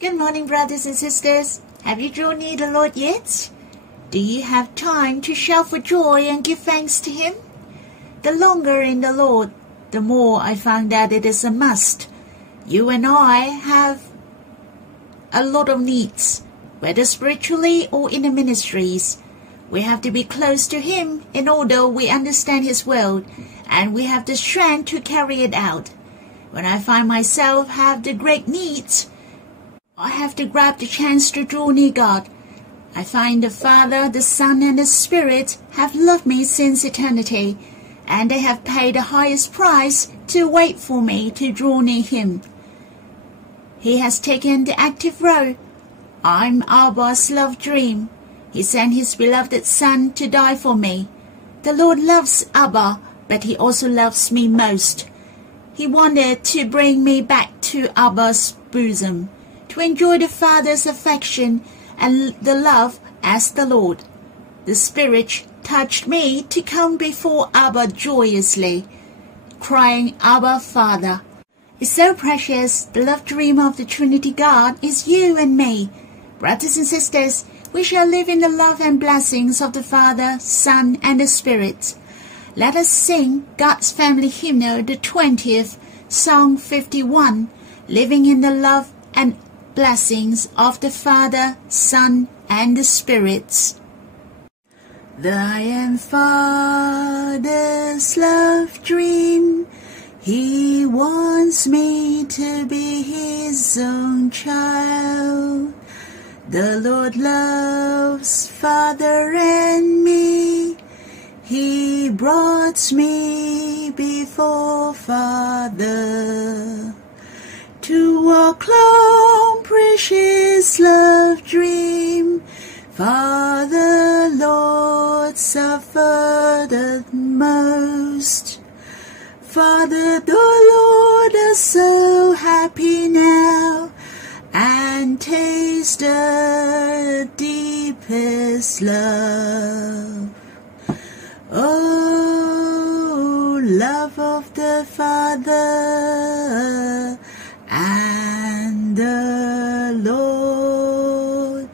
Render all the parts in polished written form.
Good morning, brothers and sisters. Have you drawn near the Lord yet? Do you have time to shout for joy and give thanks to Him? The longer in the Lord, the more I found that it is a must. You and I have a lot of needs, whether spiritually or in the ministries. We have to be close to Him in order we understand His will, and we have the strength to carry it out. When I find myself have the great needs, I have to grab the chance to draw near God. I find the Father, the Son, and the Spirit have loved me since eternity, and they have paid the highest price to wait for me to draw near Him. He has taken the active role. I'm Abba's love dream. He sent His beloved Son to die for me. The Lord loves Abba, but He also loves me most. He wanted to bring me back to Abba's bosom, to enjoy the Father's affection and the love as the Lord. The Spirit touched me to come before Abba joyously, crying, Abba, Father. It's so precious. The love dream of the Trinity God is you and me. Brothers and sisters, we shall live in the love and blessings of the Father, Son, and the Spirit. Let us sing God's Family Hymnal, the 20th, Song 51, living in the love and blessings of the Father, Son, and the Spirit. I am Father's love dream. He wants me to be His own child. The Lord loves Father and me. He brought me before Father to walk long, precious love dream. Father, Lord, suffered the most. Father, the Lord is so happy now, and taste the deepest love. Oh, love of the Father and the Lord.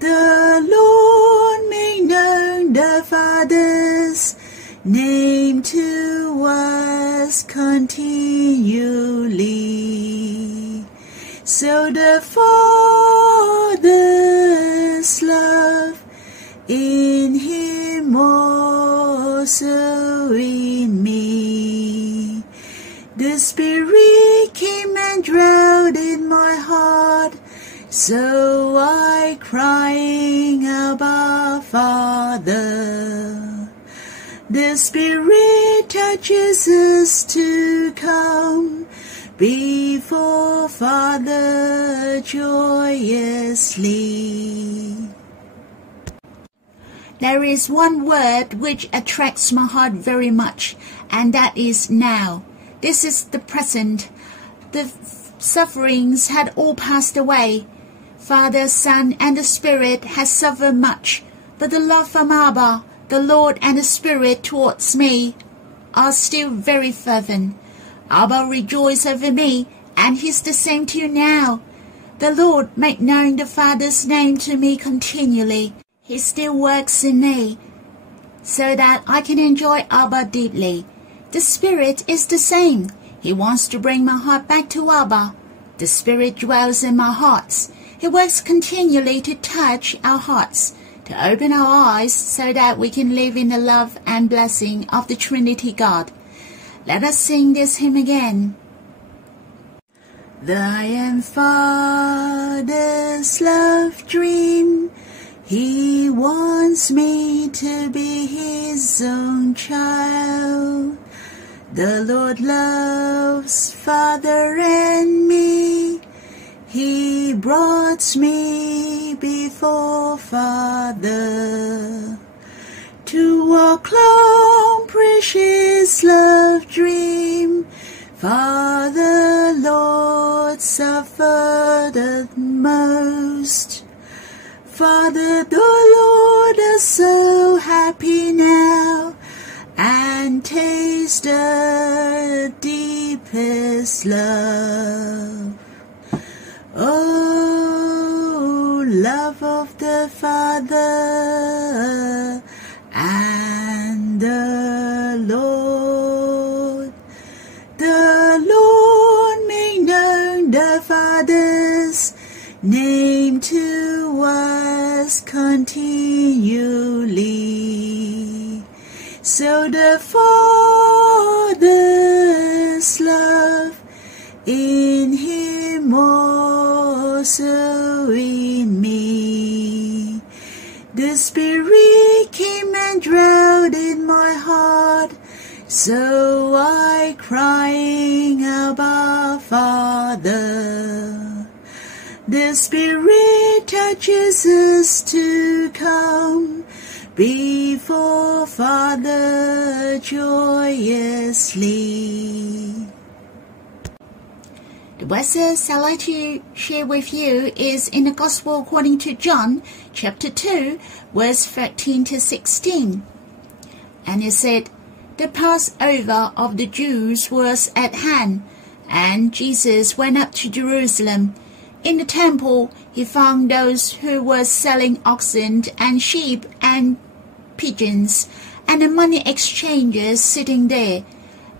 The Lord made known the Father's name to us continually. So the Father's love in Him, also in me. The Spirit came and dwelt in my heart, so I crying, Abba, Father. The Spirit touches us to come before Father joyously. There is one word which attracts my heart very much, and that is now. This is the present. The sufferings had all passed away. Father, Son, and the Spirit has suffered much, but the love from Abba, the Lord, and the Spirit towards me are still very fervent. Abba rejoices over me, and He's the same to you now. The Lord made known the Father's name to me continually. He still works in me, so that I can enjoy Abba deeply. The Spirit is the same. He wants to bring my heart back to Abba. The Spirit dwells in my hearts. He works continually to touch our hearts, to open our eyes so that we can live in the love and blessing of the Trinity God. Let us sing this hymn again. I am Father's love dream. He wants me to be His own child. The Lord loves Father and me. He brought me before Father to walk long, precious love dream. Father, Lord, suffered the most. Father, the Lord is so happy now, and taste the deepest love. Oh, love of the Father and the Lord. The Lord made known the Father's name to us continually. So the Father's love in him also in me. The Spirit came and dwelt in my heart, so I crying, Abba, Father. The Spirit touches us to come before Father joyously. The verses I'd like to share with you is in the Gospel according to John, chapter 2, verse 13 to 16. And it said, the Passover of the Jews was at hand, and Jesus went up to Jerusalem. In the temple he found those who were selling oxen and sheep and pigeons, and the money exchangers sitting there,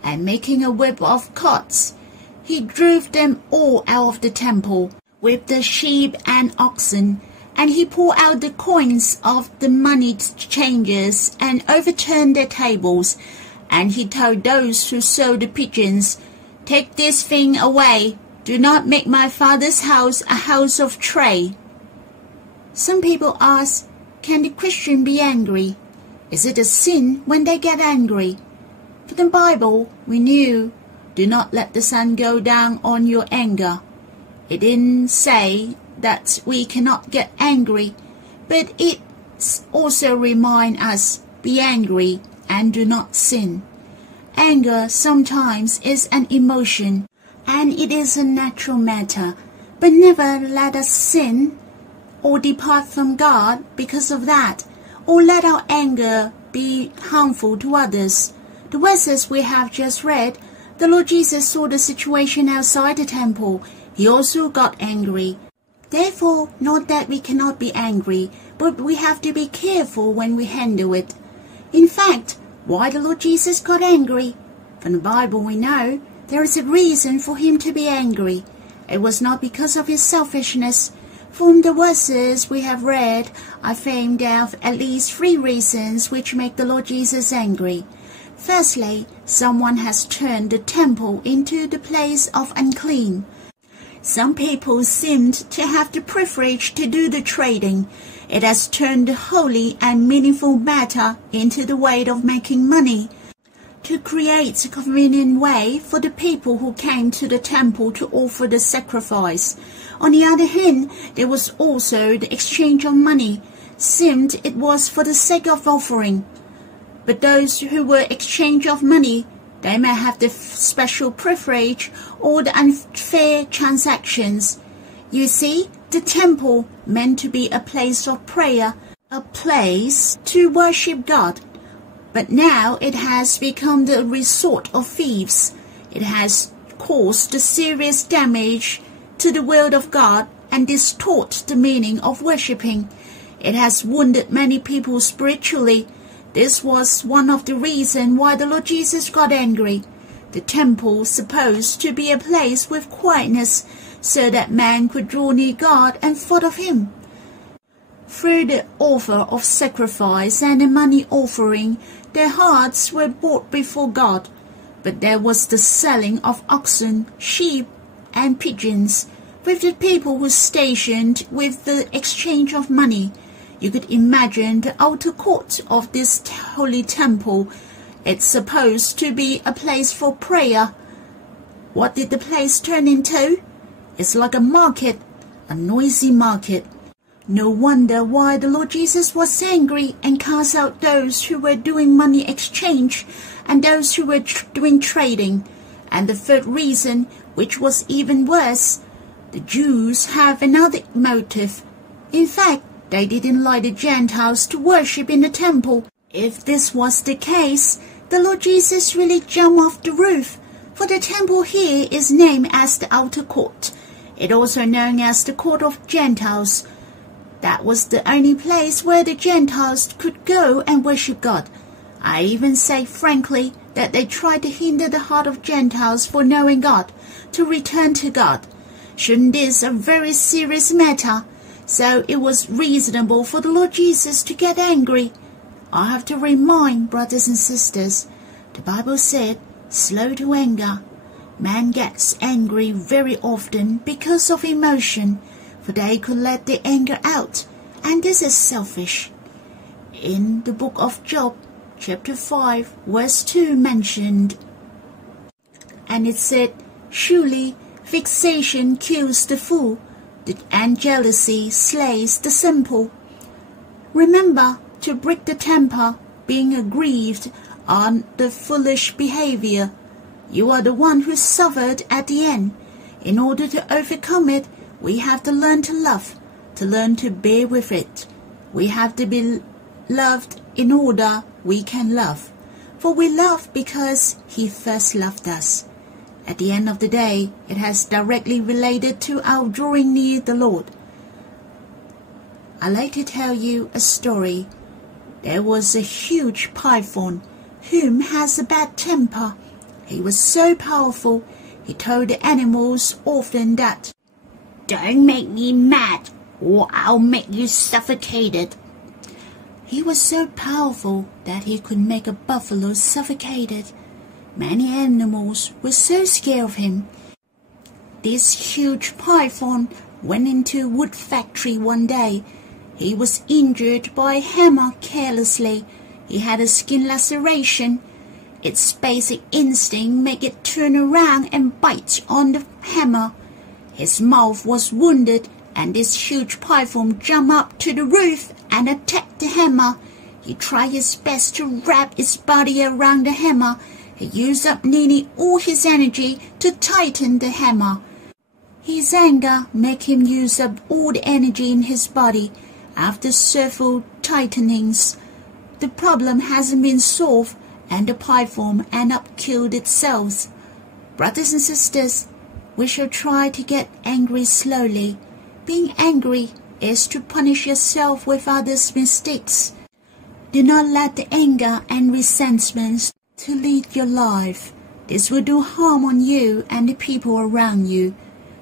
and making a whip of cords. He drove them all out of the temple with the sheep and oxen, and he poured out the coins of the money changers and overturned their tables. And he told those who sold the pigeons, take this thing away. Do not make my Father's house a house of trade. Some people ask, can the Christian be angry? Is it a sin when they get angry? For the Bible, we knew, do not let the sun go down on your anger. It didn't say that we cannot get angry, but it also reminds us, be angry and do not sin. Anger sometimes is an emotion, and it is a natural matter, but never let us sin or depart from God because of that, or let our anger be harmful to others. The verses we have just read, the Lord Jesus saw the situation outside the temple. He also got angry. Therefore, not that we cannot be angry, but we have to be careful when we handle it. In fact, why the Lord Jesus got angry? From the Bible we know there is a reason for him to be angry. It was not because of his selfishness. From the verses we have read, I found out at least 3 reasons which make the Lord Jesus angry. Firstly, someone has turned the temple into the place of unclean. Some people seemed to have the privilege to do the trading. It has turned the holy and meaningful matter into the way of making money, to create a convenient way for the people who came to the temple to offer the sacrifice. On the other hand, there was also the exchange of money. Seemed it was for the sake of offering. But those who were exchange of money, they may have the special privilege or the unfair transactions. You see, the temple meant to be a place of prayer, a place to worship God. But now it has become the resort of thieves. It has caused the serious damage to the word of God and distort the meaning of worshipping. It has wounded many people spiritually. This was one of the reasons why the Lord Jesus got angry. The temple supposed to be a place with quietness, so that man could draw near God and thought of him. Through the offer of sacrifice and the money offering, their hearts were brought before God. But there was the selling of oxen, sheep, and pigeons, with the people who stationed with the exchange of money. You could imagine the outer court of this holy temple. It's supposed to be a place for prayer. What did the place turn into? It's like a market, a noisy market. No wonder why the Lord Jesus was angry and cast out those who were doing money exchange and those who were doing trading. And the third reason, which was even worse, the Jews have another motive. In fact, they didn't like the Gentiles to worship in the temple. If this was the case, the Lord Jesus really jumped off the roof, for the temple here is named as the outer court. It also known as the court of Gentiles. That was the only place where the Gentiles could go and worship God. I even say frankly that they tried to hinder the heart of Gentiles for knowing God, to return to God. Shouldn't this a very serious matter? So it was reasonable for the Lord Jesus to get angry. I have to remind brothers and sisters, the Bible said, slow to anger. Man gets angry very often because of emotion, for they could let the anger out, and this is selfish. In the book of Job, chapter 5, verse 2 mentioned, and it said, surely vexation kills the fool, and jealousy slays the simple. Remember to break the temper, being aggrieved on the foolish behavior. You are the one who suffered at the end. In order to overcome it, we have to learn to love, to learn to bear with it. We have to be loved in order we can love. For we love because He first loved us. At the end of the day, it has directly related to our drawing near the Lord. I'd like to tell you a story. There was a huge python whom has a bad temper. He was so powerful, he told the animals often that, "Don't make me mad, or I'll make you suffocated." He was so powerful that he could make a buffalo suffocated. Many animals were so scared of him. This huge python went into a wood factory one day. He was injured by a hammer carelessly. He had a skin laceration. Its basic instinct made it turn around and bite on the hammer. His mouth was wounded, and this huge python jumped up to the roof and attacked the hammer. He tried his best to wrap its body around the hammer. He used up nearly all his energy to tighten the hammer. His anger made him use up all the energy in his body. After several tightenings, the problem hasn't been solved, and the python ended up killed itself. Brothers and sisters, we shall try to get angry slowly. Being angry is to punish yourself with others' mistakes. Do not let the anger and resentments to lead your life. This will do harm on you and the people around you.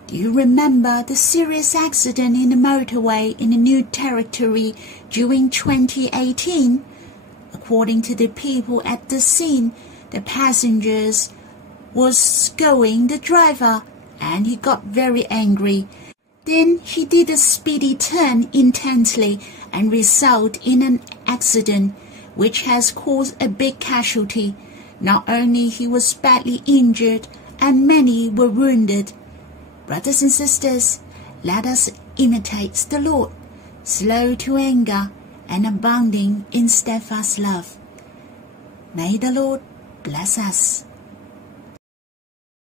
Do you remember the serious accident in the motorway in the New Territory during 2018? According to the people at the scene, the passengers was scolding the driver, and he got very angry. Then he did a speedy turn intensely and resulted in an accident which has caused a big casualty. Not only he was badly injured, and many were wounded. Brothers and sisters, let us imitate the Lord, slow to anger and abounding in steadfast love. May the Lord bless us.